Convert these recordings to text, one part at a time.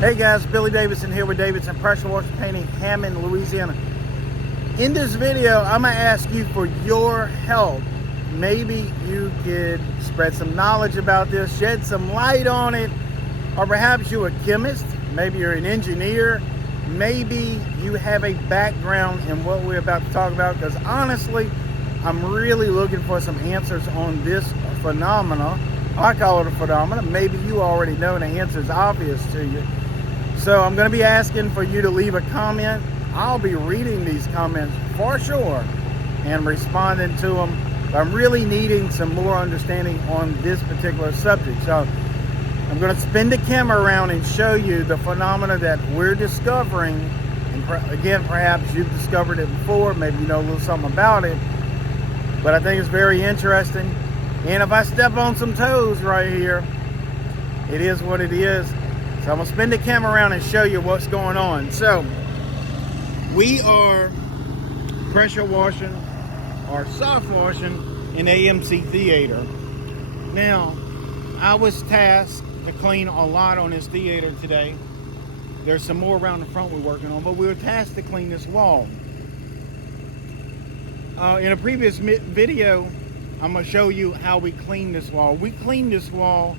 Hey guys, Billy Davidson here with Davidson Pressure Washer Painting, Hammond, Louisiana. In this video, I'm going to ask you for your help. Maybe you could spread some knowledge about this, shed some light on it, or perhaps you're a chemist, maybe you're an engineer, maybe you have a background in what we're about to talk about, because honestly, I'm really looking for some answers on this phenomena. I call it a phenomenon. Maybe you already know and the answer is obvious to you. So I'm going to be asking for you to leave a comment. I'll be reading these comments for sure and responding to them. I'm really needing some more understanding on this particular subject. So I'm going to spin the camera around and show you the phenomena that we're discovering. And again, perhaps you've discovered it before. Maybe you know a little something about it. But I think it's very interesting. And if I step on some toes right here, it is what it is. So I'm going to spin the camera around and show you what's going on. So we are pressure washing or soft washing an AMC theater. Now, I was tasked to clean a lot on this theater today. There's some more around the front we're working on, but we were tasked to clean this wall. In a previous video, I'm going to show you how we clean this wall. We cleaned this wall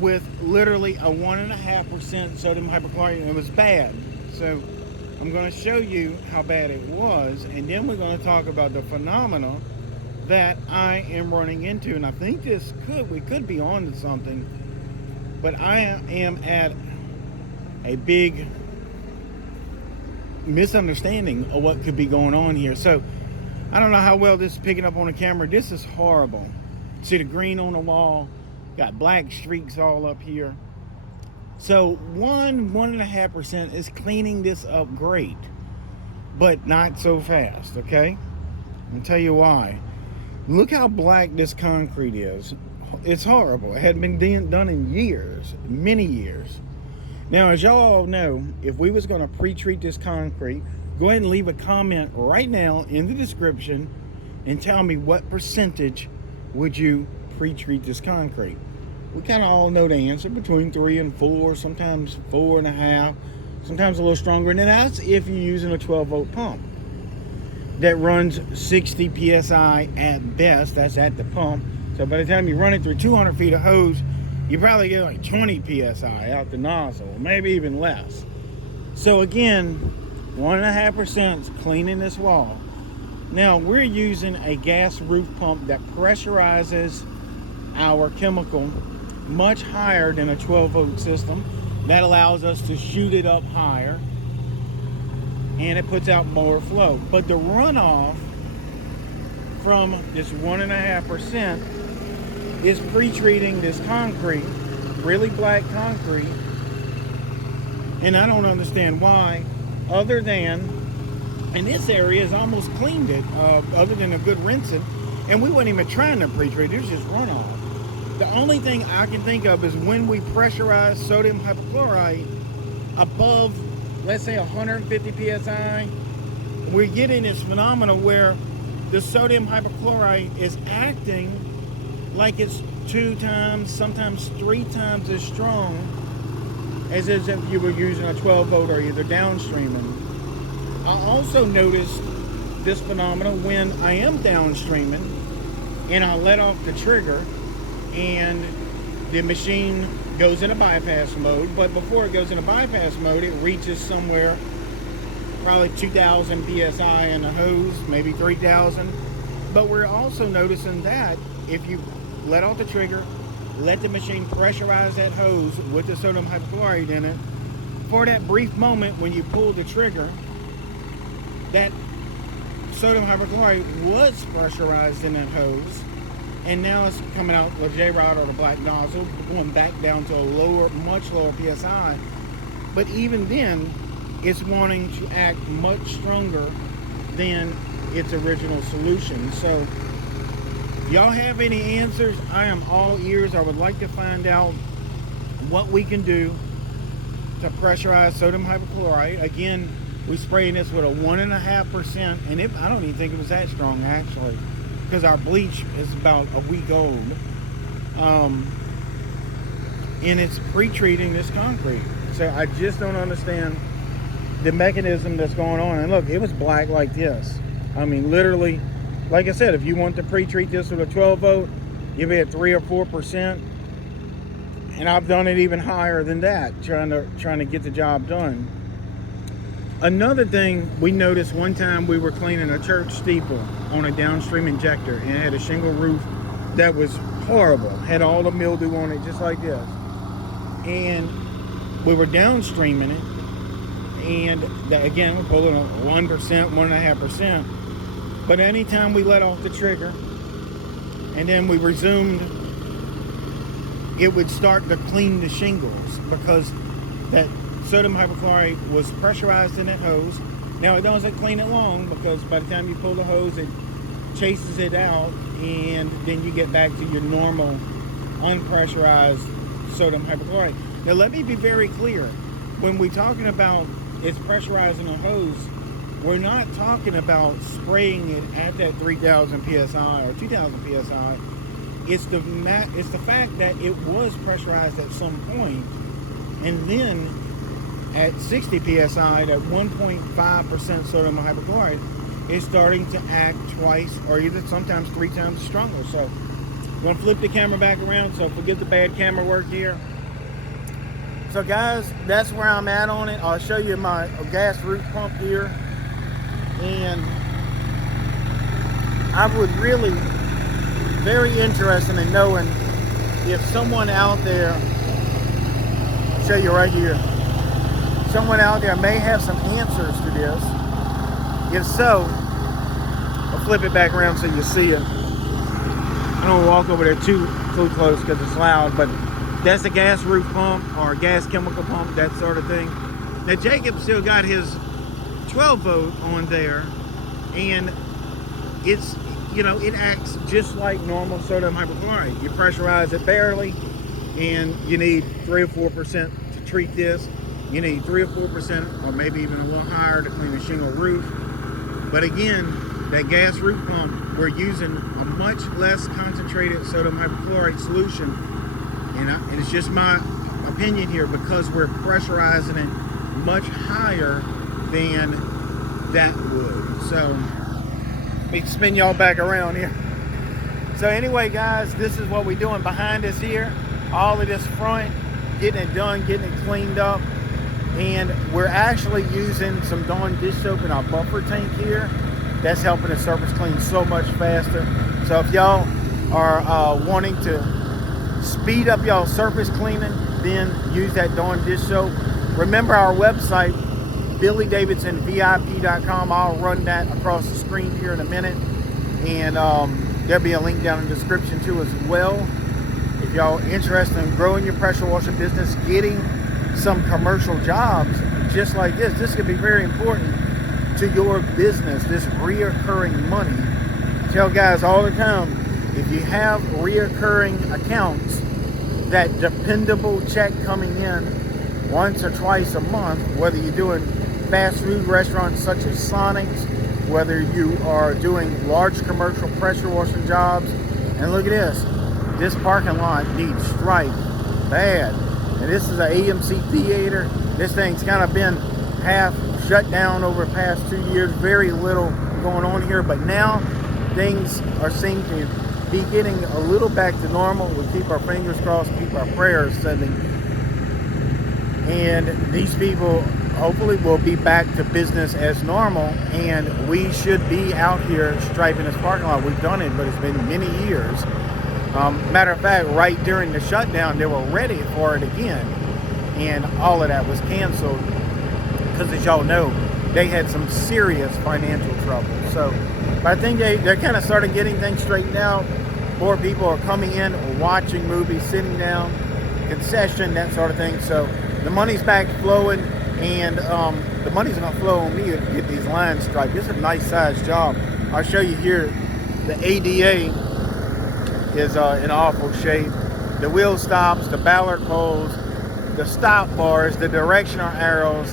with literally a 1.5% sodium hypochlorite, and it was bad. So I'm going to show you how bad it was, and then we're going to talk about the phenomena that I am running into. And I think we could be on to something, but I am at a big misunderstanding of what could be going on here. So I don't know how well this is picking up on the camera. This is horrible. See the green on the wall? Got black streaks all up here. So 1.5% is cleaning this up great, but not so fast, okay? I'll tell you why. Look how black this concrete is. It's horrible. It hadn't been done in years, many years. Now, as y'all all know, if we was going to pre-treat this concrete, go ahead and leave a comment right now in the description and tell me what percentage would you pre-treat this concrete. We kind of all know the answer, between 3 and 4, sometimes 4.5, sometimes a little stronger. And then that's if you're using a 12-volt pump that runs 60 psi at best. That's at the pump. So by the time you run it through 200 feet of hose, you probably get like 20 psi out the nozzle, maybe even less. So again, 1.5% is cleaning this wall. Now we're using a gas roof pump that pressurizes our chemical much higher than a 12-volt system. That allows us to shoot it up higher, and it puts out more flow. But the runoff from this 1.5% is pre-treating this concrete, really black concrete, and I don't understand why, other than in this area has almost cleaned it, other than a good rinsing, and we weren't even trying to pre-treat. It was just runoff. The only thing I can think of is when we pressurize sodium hypochlorite above, let's say 150 psi, we're getting this phenomenon where the sodium hypochlorite is acting like it's 2 times, sometimes 3 times as strong as if you were using a 12-volt or either downstreaming. I also noticed this phenomenon when I am downstreaming and I let off the trigger and the machine goes into bypass mode. But before it goes into bypass mode, it reaches somewhere probably 2,000 psi in the hose, maybe 3,000. But we're also noticing that if you let off the trigger, let the machine pressurize that hose with the sodium hypochlorite in it, for that brief moment when you pull the trigger, that sodium hypochlorite was pressurized in that hose, and now it's coming out the J-rod or the black nozzle, going back down to a lower, much lower PSI. But even then, it's wanting to act much stronger than its original solution. So, if y'all have any answers, I am all ears. I would like to find out what we can do to pressurize sodium hypochlorite. Again, we spraying this with a 1.5%, and I don't even think it was that strong actually, because our bleach is about a week old. And it's pre-treating this concrete. So I just don't understand the mechanism that's going on. And look, it was black like this. I mean, literally, like I said, if you want to pre-treat this with a 12 volt, you'll be at 3 or 4%. And I've done it even higher than that, trying to get the job done. Another thing we noticed one time, we were cleaning a church steeple on a downstream injector, and it had a shingle roof that was horrible, had all the mildew on it, just like this. And we were downstreaming it, and again, we're pulling a 1%, 1.5%. But anytime we let off the trigger, and then we resumed, it would start to clean the shingles, because that sodium hypochlorite was pressurized in that hose. Now it doesn't clean it long, because by the time you pull the hose, it chases it out, and then you get back to your normal unpressurized sodium hypochlorite. Now let me be very clear. When we're talking about it's pressurizing a hose, we're not talking about spraying it at that 3,000 psi or 2,000 psi. It's the fact that it was pressurized at some point, and then at 60 psi, at 1.5% sodium hypochlorite, it's starting to act twice or either sometimes 3 times stronger. So I'm going to flip the camera back around, so forget the bad camera work here. So guys, that's where I'm at on it. I'll show you my gas roof pump here, and I would really very interested in knowing if someone out there, I'll show you right here, someone out there may have some answers to this. If so, I'll flip it back around so you see it. I don't walk over there too close because it's loud, but that's a gas roof pump or a gas chemical pump, that sort of thing. Now Jacob still got his 12 volt on there, and it's, you know, it acts just like normal sodium hypochlorite. You pressurize it barely, and you need 3 or 4% to treat this. You need 3 or 4%, or maybe even a little higher, to clean the shingle roof. But again, that gas roof pump, we're using a much less concentrated sodium hypochlorite solution, and it's just my opinion here, because we're pressurizing it much higher than that would. So let me spin y'all back around here. So anyway, guys, this is what we're doing behind us here. All of this front, getting it done, getting it cleaned up. And we're actually using some Dawn dish soap in our buffer tank here. That's helping the surface clean so much faster. So if y'all are wanting to speed up y'all surface cleaning, then use that Dawn dish soap. Remember our website, BillyDavidsonVIP.com. I'll run that across the screen here in a minute, and there'll be a link down in the description too as well. If y'all are interested in growing your pressure washer business, getting some commercial jobs just like this could be very important to your business, this reoccurring money. I tell guys all the time, if you have reoccurring accounts, that dependable check coming in once or twice a month, whether you're doing fast food restaurants such as Sonic's, whether you are doing large commercial pressure washing jobs. And look at this parking lot needs stripe bad. And this is an AMC theater. This thing's kind of been half shut down over the past 2 years. Very little going on here, but now things are seeming to be getting a little back to normal. We keep our fingers crossed, keep our prayers sending. And these people hopefully will be back to business as normal, and we should be out here striping this parking lot. We've done it, but it's been many years. Matter of fact, right during the shutdown, they were ready for it again, and all of that was canceled because, as y'all know, they had some serious financial trouble. So but I think they're kind of starting getting things straightened out. More people are coming in, watching movies, sitting down, concession, that sort of thing. So the money's back flowing, and the money's going to flow on me to get these lines striped. This is a nice sized job. I'll show you here. The ADA is in awful shape. The wheel stops, the ballard poles, the stop bars, the directional arrows,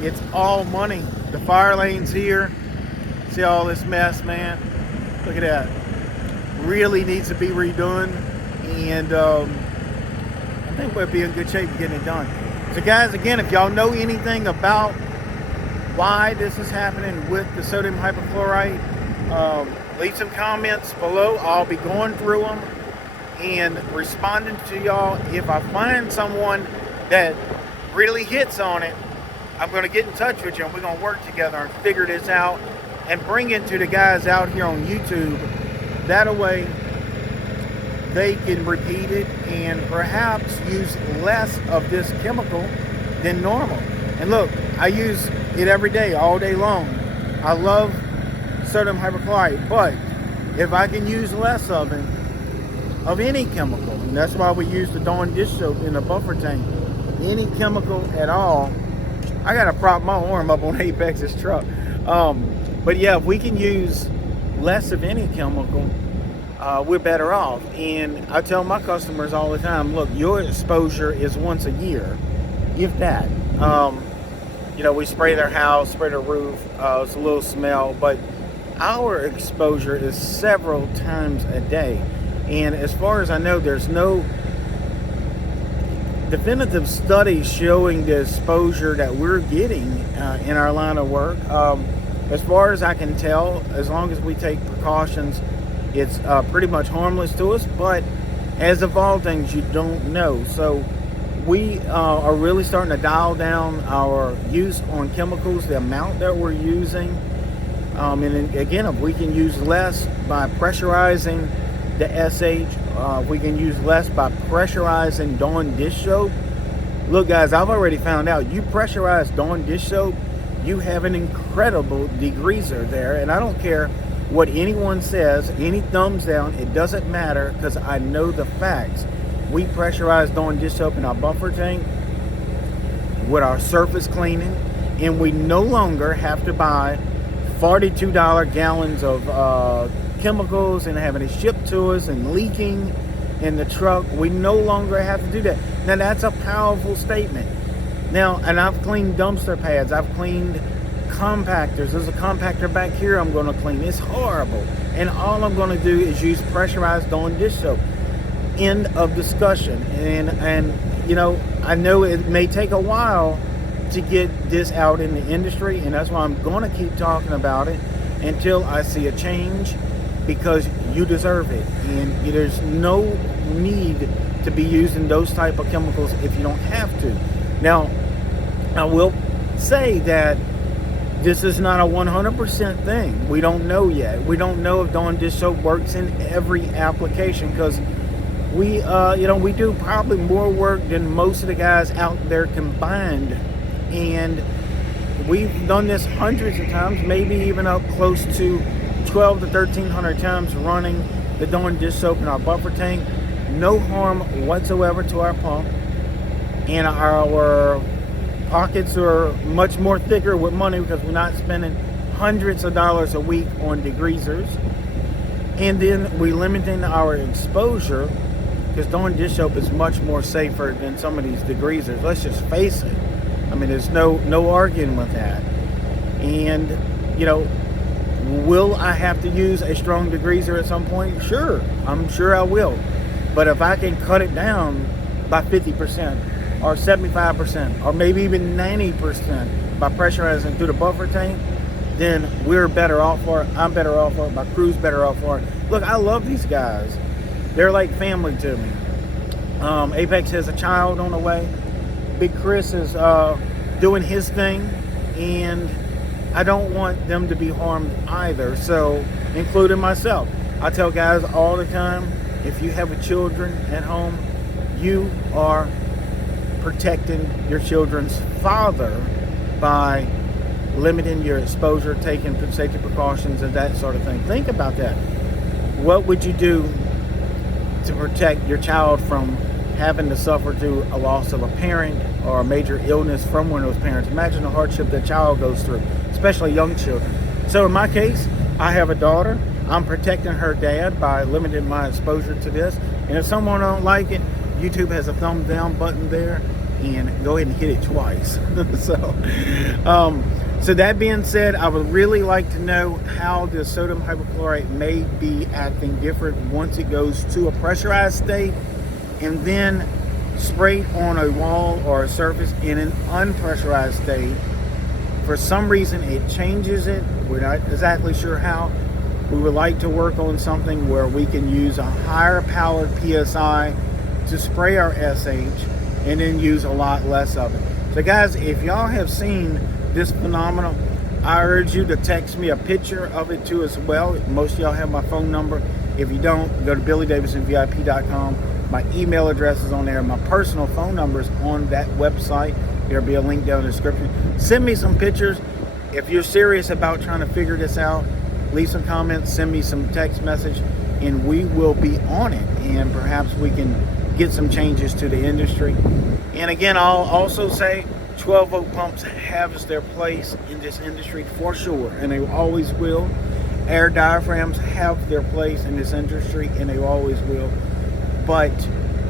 it's all money. The fire lane's here. See all this mess, man? Look at that. Really needs to be redone, and I think we'll be in good shape getting it done. So guys, again, if y'all know anything about why this is happening with the sodium hypochlorite, leave some comments below. I'll be going through them and responding to y'all. If I find someone that really hits on it, I'm going to get in touch with you and we're going to work together and figure this out and bring it to the guys out here on YouTube. That way they can repeat it and perhaps use less of this chemical than normal. And look, I use it every day, all day long. I love sodium hypochlorite, but if I can use less of it, of any chemical, and that's why we use the Dawn dish soap in the buffer tank, any chemical at all. I gotta prop my arm up on Apex's truck. But yeah, if we can use less of any chemical, we're better off. And I tell my customers all the time, look, your exposure is once a year, if that. You know, we spray their house, spray their roof, it's a little smell, but our exposure is several times a day. And as far as I know, there's no definitive studies showing the exposure that we're getting in our line of work. As far as I can tell, as long as we take precautions, it's pretty much harmless to us. But as of all things, you don't know. So we are really starting to dial down our use on chemicals, the amount that we're using. And again, if we can use less by pressurizing the SH, we can use less by pressurizing Dawn dish soap. Look guys, I've already found out, you pressurize Dawn dish soap, you have an incredible degreaser there. And I don't care what anyone says, any thumbs down, it doesn't matter, because I know the facts. We pressurize Dawn dish soap in our buffer tank with our surface cleaning, and we no longer have to buy $42 gallons of chemicals and having it shipped to us and leaking in the truck. We no longer have to do that. Now that's a powerful statement. Now, and I've cleaned dumpster pads, I've cleaned compactors. There's a compactor back here I'm going to clean. It's horrible, and all I'm going to do is use pressurized Dawn dish soap. End of discussion. And you know, I know it may take a while to get this out in the industry, and that's why I'm going to keep talking about it until I see a change, because you deserve it, and there's no need to be using those type of chemicals if you don't have to. Now, I will say that this is not a 100% thing. We don't know yet. We don't know if Dawn dish soap works in every application, because we, you know, we do probably more work than most of the guys out there combined, and we've done this hundreds of times, maybe even up close to 12 to 1,300 times running the Dawn dish soap in our buffer tank. No harm whatsoever to our pump, and our pockets are much more thicker with money because we're not spending hundreds of dollars a week on degreasers. And then we limiting our exposure, because Dawn dish soap is much more safer than some of these degreasers. Let's just face it. I mean, there's no arguing with that. And you know, will I have to use a strong degreaser at some point? Sure, I'm sure I will. But if I can cut it down by 50% or 75% or maybe even 90% by pressurizing through the buffer tank, then we're better off for it. I'm better off for it. My crew's better off for it. Look, I love these guys. They're like family to me. Apex has a child on the way. Big Chris is doing his thing, and I don't want them to be harmed either, so including myself. I tell guys all the time, if you have children at home, you are protecting your children's father by limiting your exposure, taking safety precautions and that sort of thing. Think about that. What would you do to protect your child from having to suffer through a loss of a parent or a major illness from one of those parents? Imagine the hardship that child goes through, especially young children. So in my case, I have a daughter. I'm protecting her dad by limiting my exposure to this. And if someone don't like it, YouTube has a thumbs down button there, and go ahead and hit it twice. So that being said, I would really like to know how the sodium hypochlorite may be acting different once it goes to a pressurized state. And then sprayed on a wall or a surface in an unpressurized state. For some reason, it changes it. We're not exactly sure how. We would like to work on something where we can use a higher powered PSI to spray our SH and then use a lot less of it. So guys, if y'all have seen this phenomenon, I urge you to text me a picture of it too as well. Most of y'all have my phone number. If you don't, go to BillyDavidsonVIP.com. My email address is on there. My personal phone number is on that website. There'll be a link down in the description. Send me some pictures. If you're serious about trying to figure this out, leave some comments, send me some text message, and we will be on it. And perhaps we can get some changes to the industry. And again, I'll also say 12-volt pumps have their place in this industry for sure, and they always will. Air diaphragms have their place in this industry, and they always will. But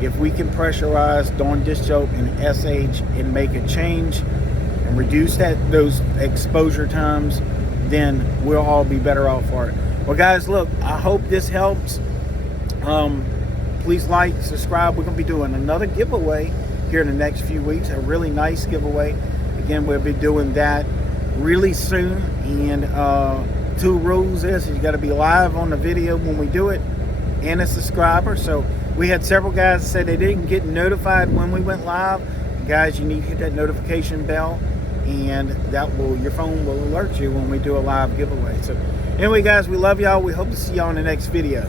if we can pressurize Dawn disc choke and SH and make a change and reduce those exposure times, then we'll all be better off for it. Well guys, look, I hope this helps. Please like, subscribe. We're going to be doing another giveaway here in the next few weeks, a really nice giveaway. Again, we'll be doing that really soon. And 2 rules is you got to be live on the video when we do it and a subscriber. So we had several guys that said they didn't get notified when we went live. Guys, you need to hit that notification bell, and your phone will alert you when we do a live giveaway. So anyway guys, we love y'all. We hope to see y'all in the next video.